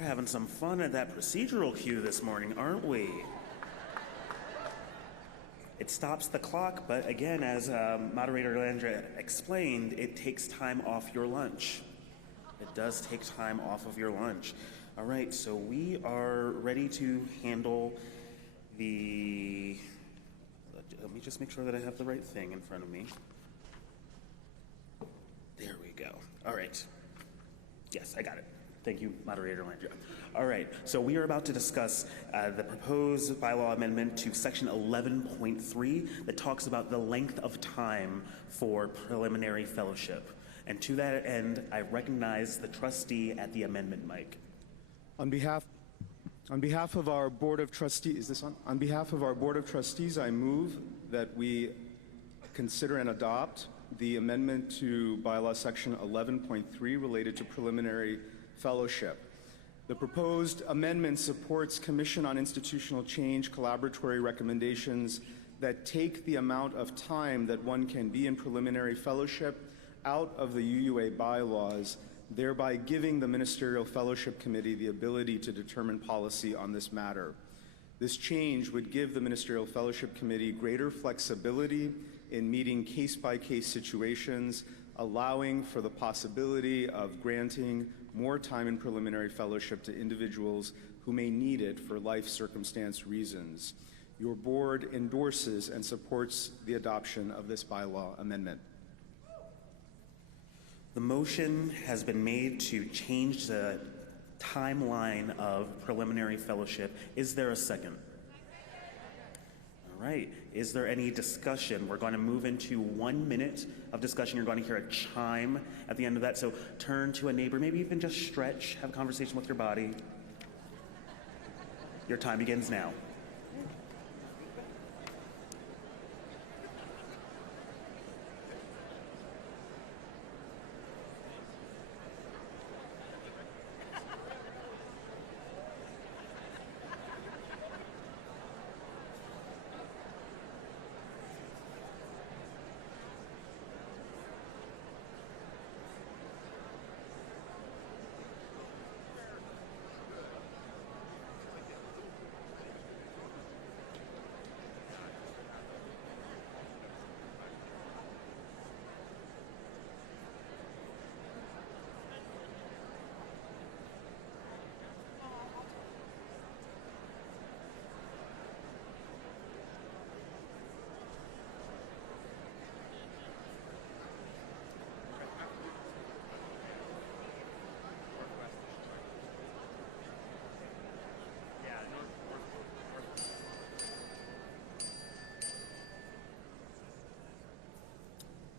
We're having some fun at that procedural cue this morning, aren't we? It stops the clock, but again, as Moderator Landra explained, it takes time off your lunch. It does take time off of your lunch. All right, so we are ready to handle the... Let me just make sure that I have the right thing in front of me. There we go. All right. Yes, I got it. Thank you, Moderator Landria. All right, so we are about to discuss the proposed bylaw amendment to section 11.3 that talks about the length of time for preliminary fellowship. And to that end, I recognize the trustee at the amendment mic. On behalf of our Board of Trustees, is this on? On behalf of our Board of Trustees, I move that we consider and adopt the amendment to bylaw section 11.3 related to preliminary fellowship. The proposed amendment supports Commission on Institutional Change collaboratory recommendations that take the amount of time that one can be in preliminary fellowship out of the UUA bylaws, thereby giving the Ministerial Fellowship Committee the ability to determine policy on this matter. This change would give the Ministerial Fellowship Committee greater flexibility in meeting case-by-case situations, allowing for the possibility of granting more time in preliminary fellowship to individuals who may need it for life circumstance reasons. Your board endorses and supports the adoption of this bylaw amendment. The motion has been made to change the timeline of preliminary fellowship. Is there a second? All right. Is there any discussion? We're going to move into 1 minute of discussion. You're going to hear a chime at the end of that. So turn to a neighbor, maybe even just stretch, have a conversation with your body. Your time begins now.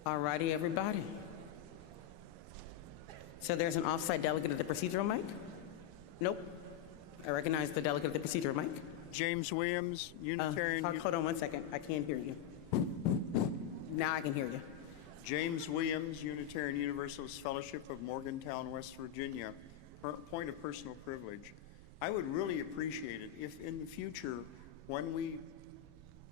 All righty, everybody. So there's an off-site delegate at the procedural mic? Nope. I recognize the delegate at the procedural mic. James Williams, Unitarian... hold on 1 second. I can't hear you. Now I can hear you. James Williams, Unitarian Universalist Fellowship of Morgantown, West Virginia. Point of personal privilege. I would really appreciate it if in the future, when we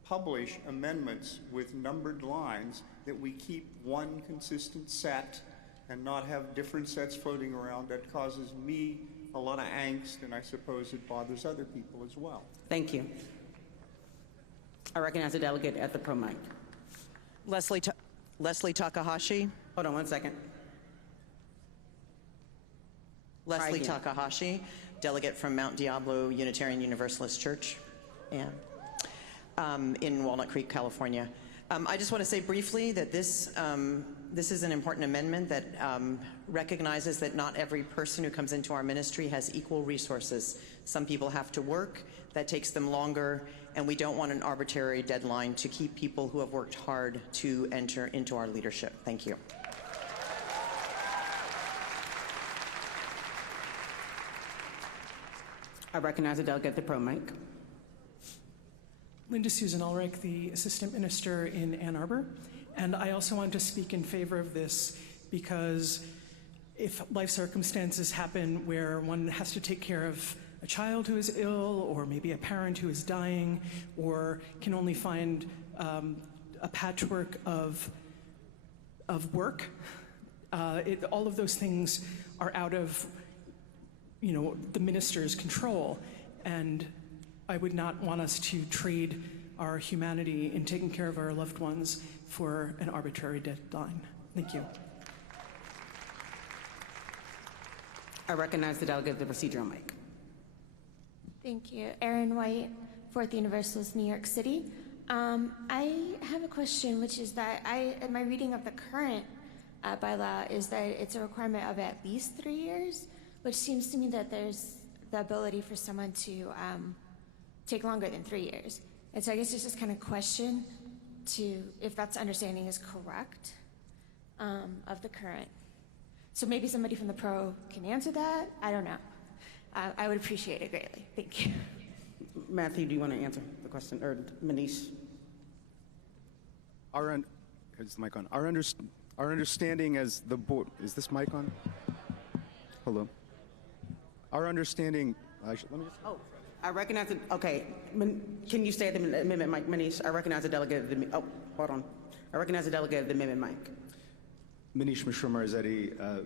publish amendments with numbered lines, that we keep one consistent set and not have different sets floating around. That causes me a lot of angst, and I suppose it bothers other people as well. Thank you. I recognize the delegate at the pro mic. Leslie Takahashi. Hold on 1 second. Leslie Takahashi, delegate from Mount Diablo Unitarian Universalist Church, and in Walnut Creek, California. I just want to say briefly that this is an important amendment that recognizes that not every person who comes into our ministry has equal resources. Some people have to work, that takes them longer, and we don't want an arbitrary deadline to keep people who have worked hard to enter into our leadership. Thank you. I recognize the delegate at the pro mic. Linda Susan Ulrich, the Assistant Minister in Ann Arbor. And I also want to speak in favor of this because if life circumstances happen where one has to take care of a child who is ill, or maybe a parent who is dying, or can only find a patchwork of work, all of those things are out of the minister's control. And I would not want us to trade our humanity in taking care of our loved ones for an arbitrary deadline. Thank you. I recognize the delegate at the procedural mic. Thank you. Erin White, Fourth Universalist, New York City. I have a question, which is that in my reading of the current bylaw is that it's a requirement of at least 3 years, which seems to me that there's the ability for someone to take longer than 3 years. And so I guess it's just kind of question to if that's understanding is correct of the current. So maybe somebody from the pro can answer that. I don't know. I would appreciate it greatly. Thank you. Matthew, do you want to answer the question? Or Manish? Is the mic on? Our understanding as the board, is this mic on? Hello. Our understanding, let me just. Oh, I recognize it. Okay. Can you stay at the amendment mic, Manish? I recognize the delegate at the, oh, hold on. I recognize the delegate at the amendment mic. Manish Mishra Marzetti,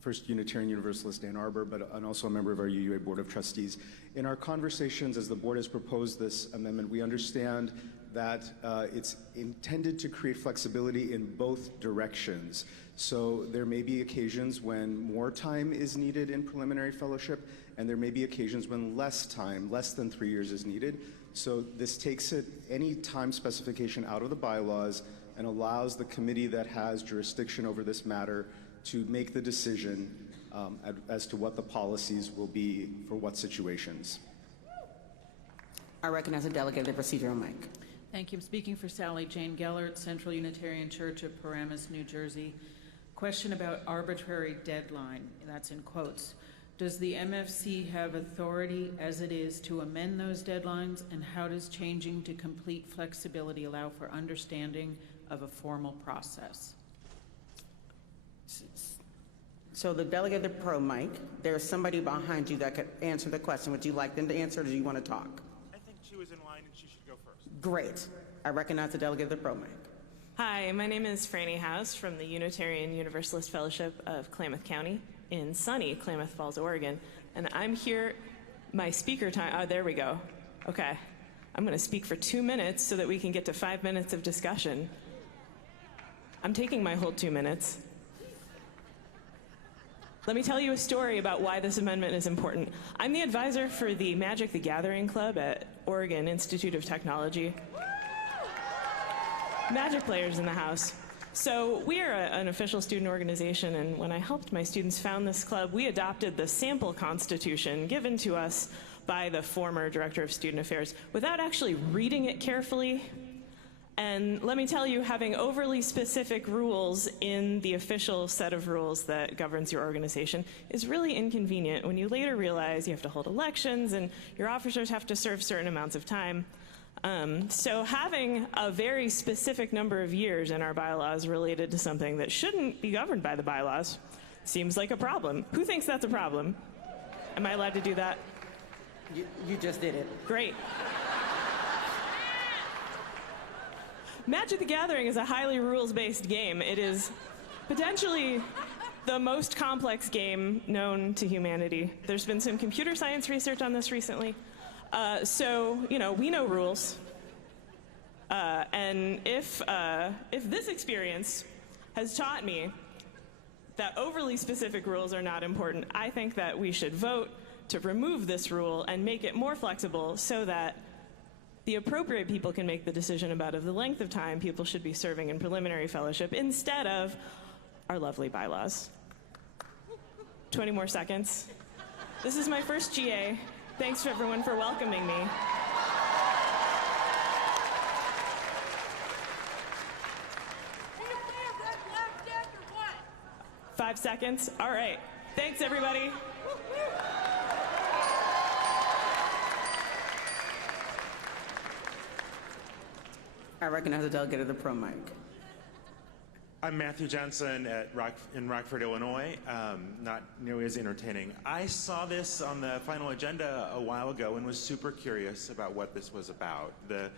First Unitarian Universalist Ann Arbor, and also a member of our UUA Board of Trustees. In our conversations as the board has proposed this amendment, we understand that it's intended to create flexibility in both directions. So there may be occasions when more time is needed in preliminary fellowship, and there may be occasions when less time, less than 3 years, is needed. So this takes any time specification out of the bylaws and allows the committee that has jurisdiction over this matter to make the decision as to what the policies will be for what situations. I recognize the delegate at the procedural mic. Thank you. I'm speaking for Sally Jane Gellert, Central Unitarian Church of Paramus, New Jersey. Question about arbitrary deadline, that's in quotes. Does the MFC have authority as it is to amend those deadlines, and how does changing to complete flexibility allow for understanding of a formal process? So the delegate at the pro mic, there's somebody behind you that could answer the question. Would you like them to answer, or do you want to talk? I think she was in line and she should go first. Great. I recognize the delegate at the pro mic. Hi, my name is Franny House from the Unitarian Universalist Fellowship of Klamath County in sunny Klamath Falls, Oregon. And I'm here, my speaker time, there we go. Okay. I'm going to speak for 2 minutes so that we can get to 5 minutes of discussion. I'm taking my whole 2 minutes. Let me tell you a story about why this amendment is important. I'm the advisor for the Magic the Gathering Club at Oregon Institute of Technology. Magic players in the house. So we are an official student organization, and when I helped my students found this club, we adopted the sample constitution given to us by the former director of student affairs without actually reading it carefully. And let me tell you, having overly specific rules in the official set of rules that governs your organization is really inconvenient when you later realize you have to hold elections and your officers have to serve certain amounts of time. So having a very specific number of years in our bylaws related to something that shouldn't be governed by the bylaws seems like a problem. Who thinks that's a problem? Am I allowed to do that? You just did it. Great. Magic the Gathering is a highly rules-based game. It is potentially the most complex game known to humanity. There's been some computer science research on this recently. So, we know rules. And if this experience has taught me that overly specific rules are not important, I think that we should vote to remove this rule and make it more flexible so that the appropriate people can make the decision about the length of time people should be serving in preliminary fellowship instead of our lovely bylaws. 20 more seconds. This is my first GA. Thanks to everyone for welcoming me. Are you playing Red Blackjack or what? 5 seconds. All right. Thanks, everybody. I recognize the delegate at the pro mic. I'm Matthew Johnson in Rockford, Illinois. Not nearly as entertaining. I saw this on the final agenda a while ago and was super curious about what this was about. The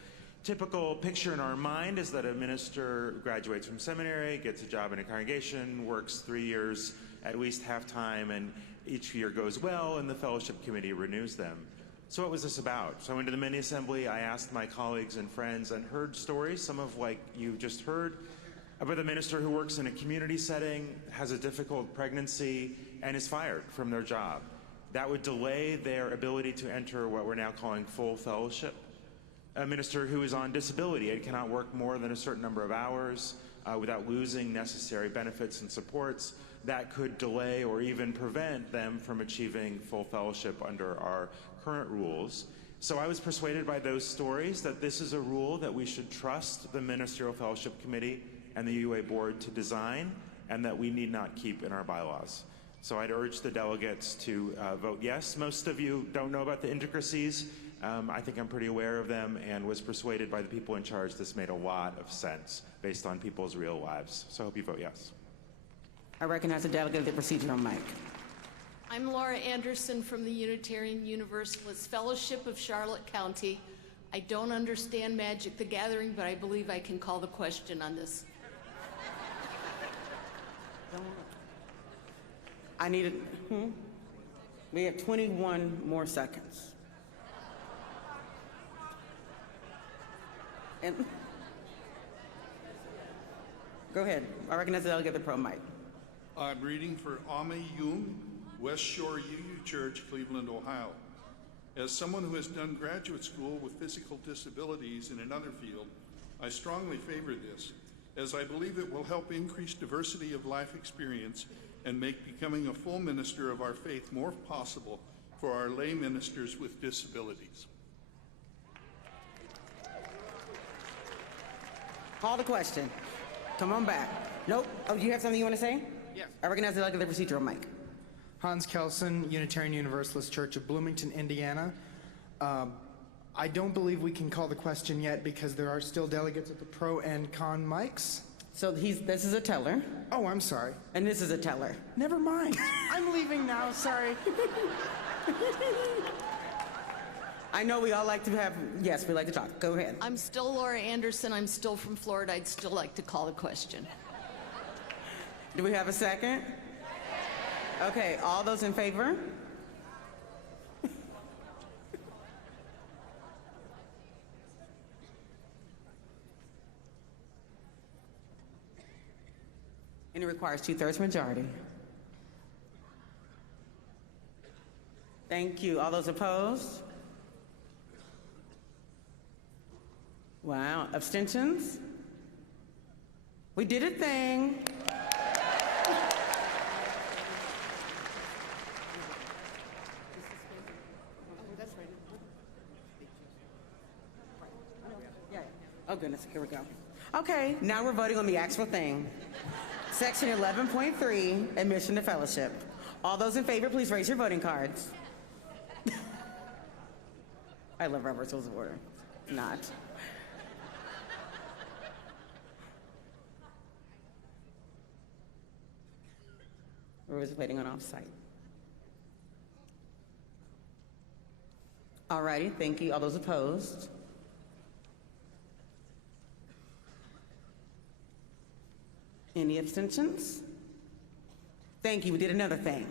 typical picture in our mind is that a minister graduates from seminary, gets a job in a congregation, works 3 years, at least half time, and each year goes well and the fellowship committee renews them. So what was this about? So I went to the mini assembly, I asked my colleagues and friends and heard stories, some of like you just heard, about the minister who works in a community setting, has a difficult pregnancy, and is fired from their job. That would delay their ability to enter what we're now calling full fellowship. A minister who is on disability and cannot work more than a certain number of hours without losing necessary benefits and supports, that could delay or even prevent them from achieving full fellowship under our current rules. So I was persuaded by those stories that this is a rule that we should trust the Ministerial Fellowship Committee and the UA Board to design, and that we need not keep in our bylaws. So I'd urge the delegates to vote yes. Most of you don't know about the intricacies. I think I'm pretty aware of them and was persuaded by the people in charge this made a lot of sense based on people's real lives. So I hope you vote yes. I recognize the delegate of the procedural mic. I'm Laura Anderson from the Unitarian Universalist Fellowship of Charlotte County. I don't understand Magic the Gathering, but I believe I can call the question on this. I need it. We have 21 more seconds. And go ahead. I recognize the delegate of the pro mic. I'm reading for Ame Yung, West Shore UU Church, Cleveland, Ohio. As someone who has done graduate school with physical disabilities in another field, I strongly favor this, as I believe it will help increase diversity of life experience and make becoming a full minister of our faith more possible for our lay ministers with disabilities. Call the question. Come on back. Nope. Oh, you have something you want to say? Yes. I recognize the delegate of the procedural mic. Hans Kelson, Unitarian Universalist Church of Bloomington, Indiana. I don't believe we can call the question yet because there are still delegates at the pro and con mics. So this is a teller. Oh, I'm sorry. And this is a teller. Never mind. I'm leaving now, sorry. I know we all like to have, yes, we like to talk. Go ahead. I'm still Laura Anderson. I'm still from Florida. I'd still like to call the question. Do we have a second? Okay, all those in favor? And it requires 2/3 majority. Thank you. All those opposed? Wow. Abstentions? We did a thing. Oh, goodness. Here we go. Okay, now we're voting on the actual thing. Section 11.3, admission to fellowship. All those in favor, please raise your voting cards. I love Robert's Rules of Order. Not. We're just waiting on off-site. All righty, thank you. All those opposed? Any abstentions? Thank you. We did another thing.